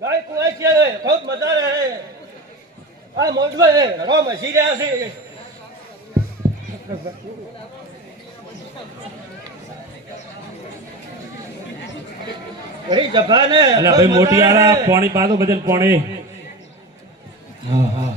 ગાય કુવાય છે ખૂબ મજા રહે આ મોજમાં હે રો મસી રહ્યા છે ઘણી જભા ને અલા ભાઈ મોટી આરા પાણી પાદો બદલ પાણી હા હા